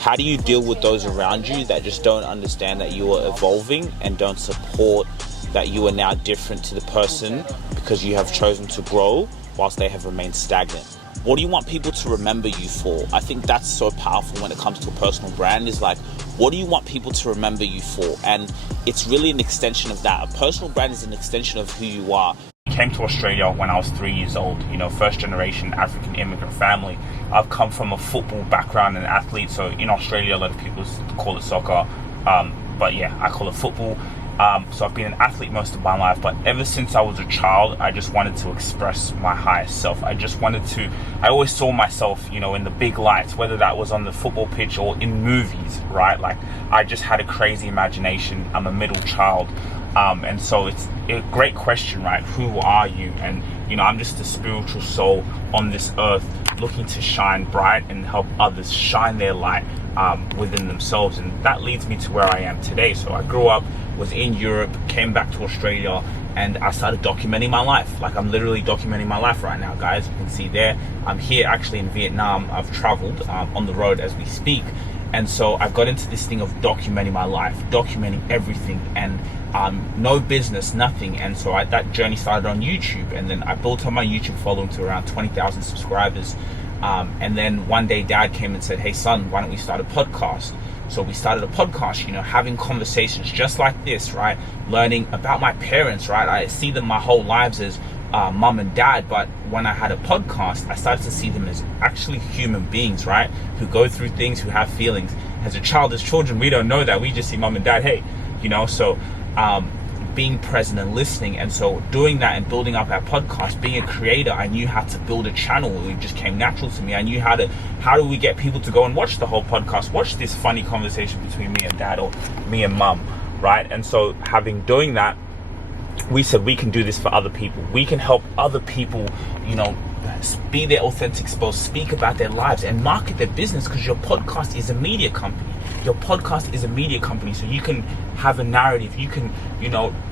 How do you deal with those around you that just don't understand that you are evolving and don't support that you are now different to the person because you have chosen to grow whilst they have remained stagnant? What do you want people to remember you for? I think that's so powerful when it comes to a personal brand, is like, what do you want people to remember you for? And it's really an extension of that. A personal brand is an extension of who you are. I came to Australia when I was 3 years old, first generation African immigrant family. I've come from a football background and athlete. So in Australia, a lot of people call it soccer. But yeah, I call it football. So I've been an athlete most of my life, but ever since I was a child, I just wanted to express my highest self. I always saw myself, in the big lights, whether that was on the football pitch or in movies, right? Like, I just had a crazy imagination. I'm a middle child. And so it's a great question, right? Who are you? And, I'm just a spiritual soul on this earth looking to shine bright and help others shine their light within themselves. And that leads me to where I am today. So I grew up, was in Europe, came back to Australia, and I started documenting my life. Like, I'm literally documenting my life right now, guys. You can see there. I'm here actually in Vietnam. I've traveled on the road as we speak. And so I've got into this thing of documenting my life, documenting everything, and no business, nothing. And so that journey started on YouTube, and then I built on my YouTube following to around 20,000 subscribers. And then one day Dad came and said, "Hey son, why don't we start a podcast?" So we started a podcast, having conversations just like this, right? Learning about my parents, right? I see them my whole lives as mum and dad, but when I had a podcast, I started to see them as actually human beings, right? Who go through things, who have feelings. As a child, as children, we don't know that. We just see mum and dad, hey, so being present and listening. And so doing that and building up our podcast, being a creator, I knew how to build a channel. It just came natural to me. I knew how do we get people to go and watch the whole podcast, watch this funny conversation between me and dad or me and mum, right? And so doing that, we said we can do this for other people. We can help other people, be their authentic selves, speak about their lives and market their business, because your podcast is a media company. Your podcast is a media company, so you can have a narrative. You can,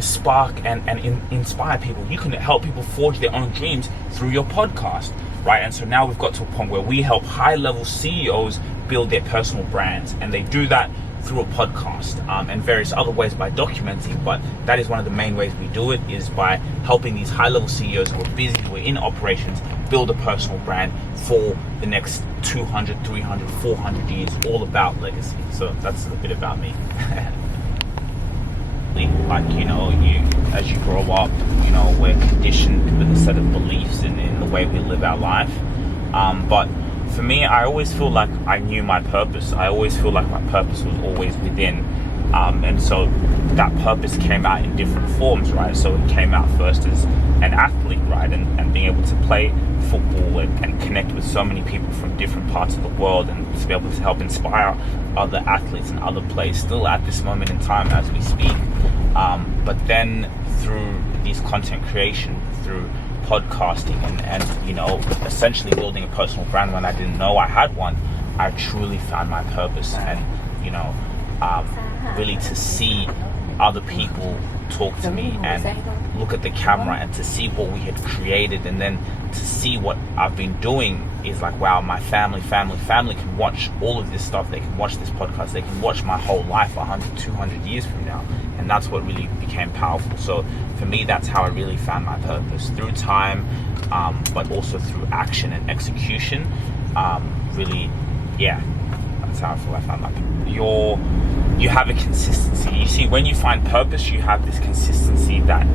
spark and inspire people. You can help people forge their own dreams through your podcast, right? And so now we've got to a point where we help high-level CEOs build their personal brands, and they do that through a podcast and various other ways by documenting. But that is one of the main ways we do it, is by helping these high-level CEOs who are busy, who are in operations, build a personal brand for the next 200, 300, 400 years, all about legacy. So that's a bit about me. Like, as you grow up, we're conditioned with a set of beliefs in the way we live our life. But for me, I always feel like I knew my purpose. I always feel like my purpose was always within. And so that purpose came out in different forms, right? So it came out first as an athlete, right? And being able to play football and connect with so many people from different parts of the world, and to be able to help inspire other athletes and other players still at this moment in time as we speak. But then through these content creation, through podcasting and essentially building a personal brand when I didn't know I had one, I truly found my purpose. And really to see other people talk to me and look at the camera and to see what we had created, and then to see what I've been doing is like, wow, my family can watch all of this stuff. They can watch this podcast. They can watch my whole life 100, 200 years from now. And that's what really became powerful. So for me, that's how I really found my purpose, through time, but also through action and execution. Really, yeah, that's how I feel I found my purpose. You have a consistency. You see, when you find purpose, you have this consistency that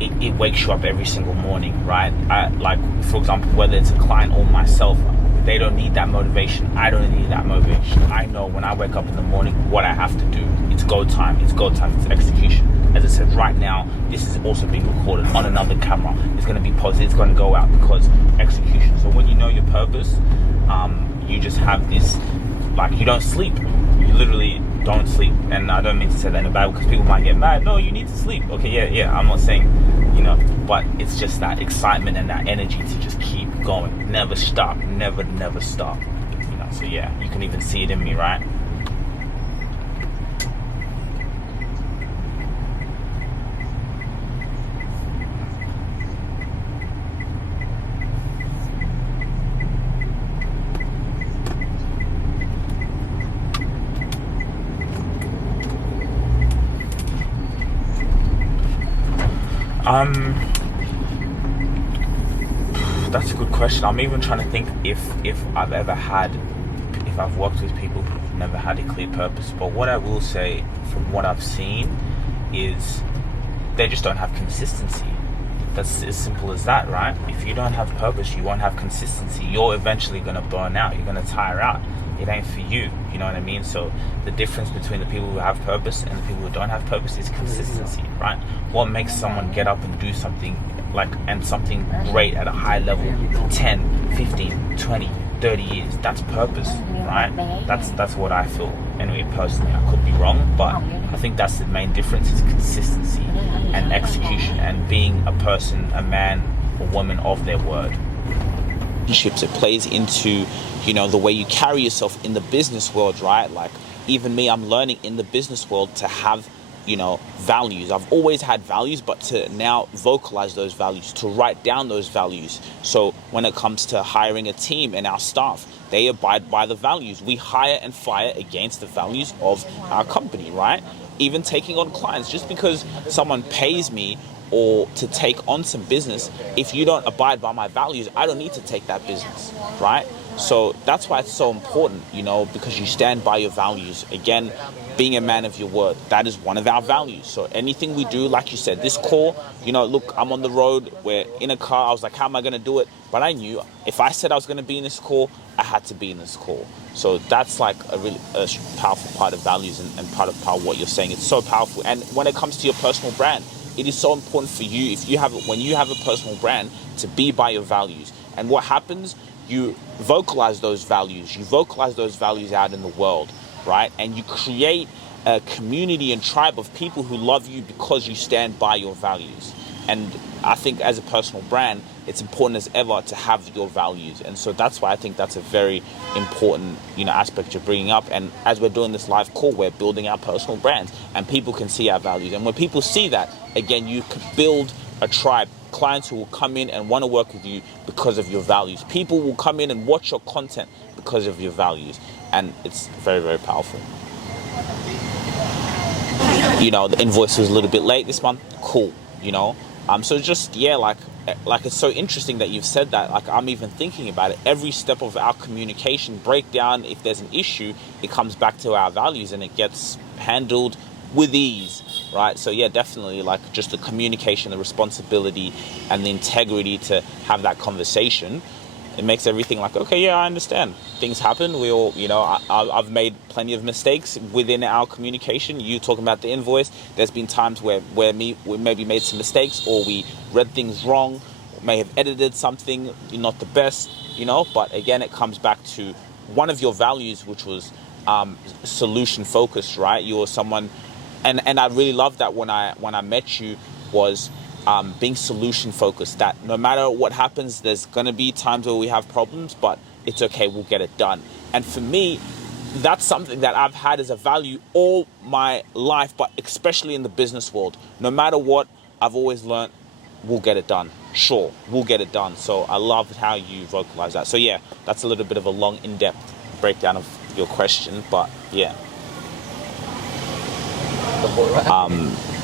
it wakes you up every single morning, right? Like, for example, whether it's a client or myself, they don't need that motivation. I don't need that motivation. I know when I wake up in the morning what I have to do. It's go time. It's go time. It's execution. As I said, right now, this is also being recorded on another camera. It's going to be posted. It's going to go out because execution. So when you know your purpose, you just have this, like, you don't sleep. You literally don't sleep. And I don't mean to say that in a bad way, because people might get mad. No, you need to sleep. Okay, yeah. I'm not saying, but it's just that excitement and that energy to just keep going. Never stop. Never stop. So yeah, you can even see it in me, right? That's a good question. I'm even trying to think if I've worked with people who've never had a clear purpose. But what I will say from what I've seen is they just don't have consistency. That's as simple as that, right? If you don't have purpose, you won't have consistency. You're eventually going to burn out. You're going to tire out. It ain't for you. You know what I mean? So the difference between the people who have purpose and the people who don't have purpose is consistency, right? What makes someone get up and do something and something great at a high level for 10, 15, 20, 30 years? That's purpose, right? That's what I feel. Anyway, personally, I could be wrong, but I think that's the main difference is consistency and execution and being a person, a man or woman of their word. It plays into, the way you carry yourself in the business world, right? Like even me, I'm learning in the business world to have, values. I've always had values, but to now vocalize those values, to write down those values. So when it comes to hiring a team and our staff, they abide by the values. We hire and fire against the values of our company, right? Even taking on clients, just because someone pays me or to take on some business, if you don't abide by my values, I don't need to take that business, right? So that's why it's so important, because you stand by your values. Again, being a man of your word, that is one of our values. So anything we do, like you said, this call, look, I'm on the road, we're in a car, I was like, how am I going to do it? But I knew if I said I was going to be in this call, I had to be in this call. So that's like a really powerful part of values and part of what you're saying. It's so powerful. And when it comes to your personal brand, it is so important for you, when you have a personal brand, to be by your values. And what happens, you vocalize those values. You vocalize those values out in the world, right? And you create a community and tribe of people who love you because you stand by your values. And I think as a personal brand, it's important as ever to have your values. And so that's why I think that's a very important, aspect you're bringing up. And as we're doing this live call, we're building our personal brands and people can see our values. And when people see that, again, you can build a tribe, clients who will come in and want to work with you because of your values. People will come in and watch your content because of your values. And it's very, very powerful. The invoice was a little bit late this month. Cool, So just, like it's so interesting that you've said that. Like I'm even thinking about it. Every step of our communication breakdown, if there's an issue, it comes back to our values and it gets handled with ease, right? So yeah, definitely like just the communication, the responsibility and the integrity to have that conversation. It makes everything like, okay, yeah, I understand. Things happen. We all, I've made plenty of mistakes within our communication. You talking about the invoice. There's been times where we maybe made some mistakes or we read things wrong, may have edited something, not the best, but again, it comes back to one of your values, which was solution focused, right? You're someone, and I really love that when I met you was being solution focused, that no matter what happens, there's going to be times where we have problems, but it's okay, we'll get it done. And for me, that's something that I've had as a value all my life, but especially in the business world. No matter what, I've always learned, we'll get it done. Sure, we'll get it done. So I love how you vocalize that. So yeah, that's a little bit of a long, in-depth breakdown of your question, but yeah.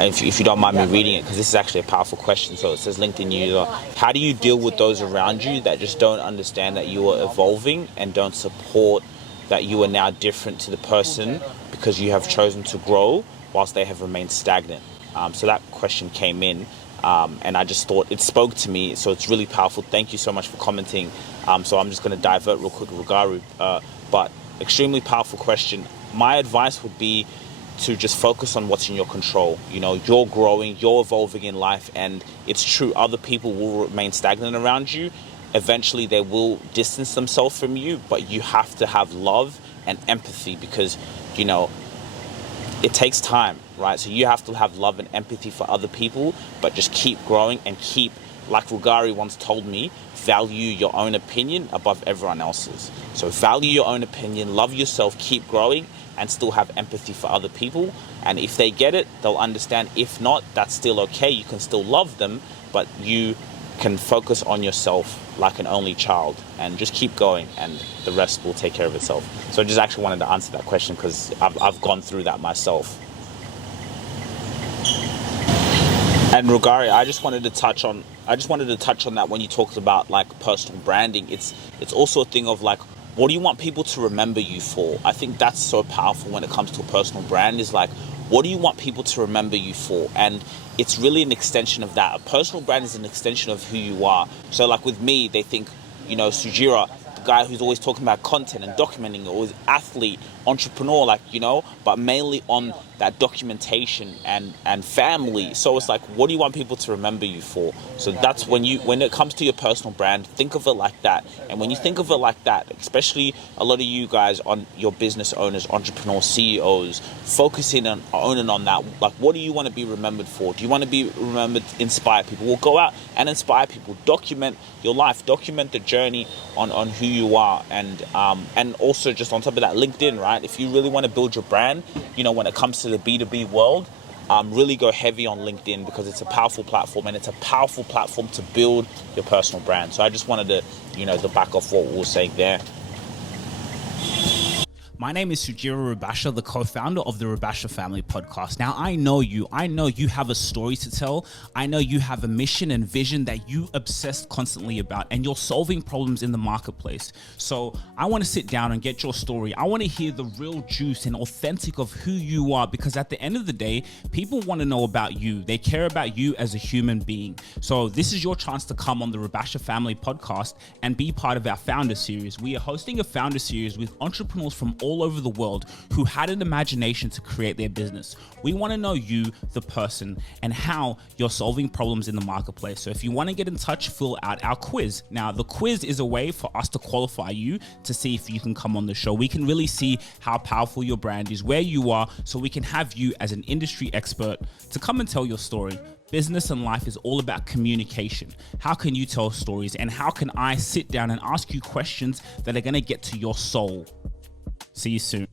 If you don't mind me reading it, because this is actually a powerful question. So it says, LinkedIn user, how do you deal with those around you that just don't understand that you are evolving and don't support that you are now different to the person because you have chosen to grow whilst they have remained stagnant? So that question came in and I just thought it spoke to me. So it's really powerful. Thank you so much for commenting. So I'm just going to divert real quick, Rugaru, but extremely powerful question. My advice would be to just focus on what's in your control. You're growing, you're evolving in life, and it's true, other people will remain stagnant around you. Eventually they will distance themselves from you, but you have to have love and empathy because, it takes time, right? So you have to have love and empathy for other people, but just keep growing and keep, like Rugari once told me, value your own opinion above everyone else's. So value your own opinion, love yourself, keep growing, and still have empathy for other people. And if they get it, they'll understand. If not, that's still okay. You can still love them, but you can focus on yourself like an only child and just keep going and the rest will take care of itself. So I just actually wanted to answer that question because I've gone through that myself. And Rugari, I just wanted to touch on that when you talked about like personal branding. It's also a thing of like, what do you want people to remember you for? I think that's so powerful when it comes to a personal brand, is like, what do you want people to remember you for? And it's really an extension of that. A personal brand is an extension of who you are. So like with me, they think, Sujira, the guy who's always talking about content and documenting, or is athlete, entrepreneur, but mainly on that documentation and family. So it's like, what do you want people to remember you for? So that's when it comes to your personal brand, think of it like that. And when you think of it like that, especially a lot of you guys, on your business owners, entrepreneurs, CEOs, focusing on owning on that. Like, what do you want to be remembered for? Do you want to be remembered to inspire people? Well, go out and inspire people. Document your life, document the journey on who you are, and also just on top of that, LinkedIn, right? If you really want to build your brand, when it comes to the B2B world, really go heavy on LinkedIn, because it's a powerful platform, and it's a powerful platform to build your personal brand. So I just wanted to, to back off what we were saying there. My name is Sujira Rubasha, the co-founder of the Rubasha Family Podcast. Now, I know you have a story to tell. I know you have a mission and vision that you obsess constantly about, and you're solving problems in the marketplace. So I want to sit down and get your story. I want to hear the real juice and authentic of who you are, because at the end of the day, people want to know about you. They care about you as a human being. So this is your chance to come on the Rubasha Family Podcast and be part of our Founder Series. We are hosting a Founder Series with entrepreneurs from all over the world who had an imagination to create their business. We want to know you, the person, and how you're solving problems in the marketplace. So if you want to get in touch, fill out our quiz. Now, the quiz is a way for us to qualify you to see if you can come on the show. We can really see how powerful your brand is, where you are, so we can have you as an industry expert to come and tell your story. Business and life is all about communication. How can you tell stories, and how can I sit down and ask you questions that are going to get to your soul? See you soon.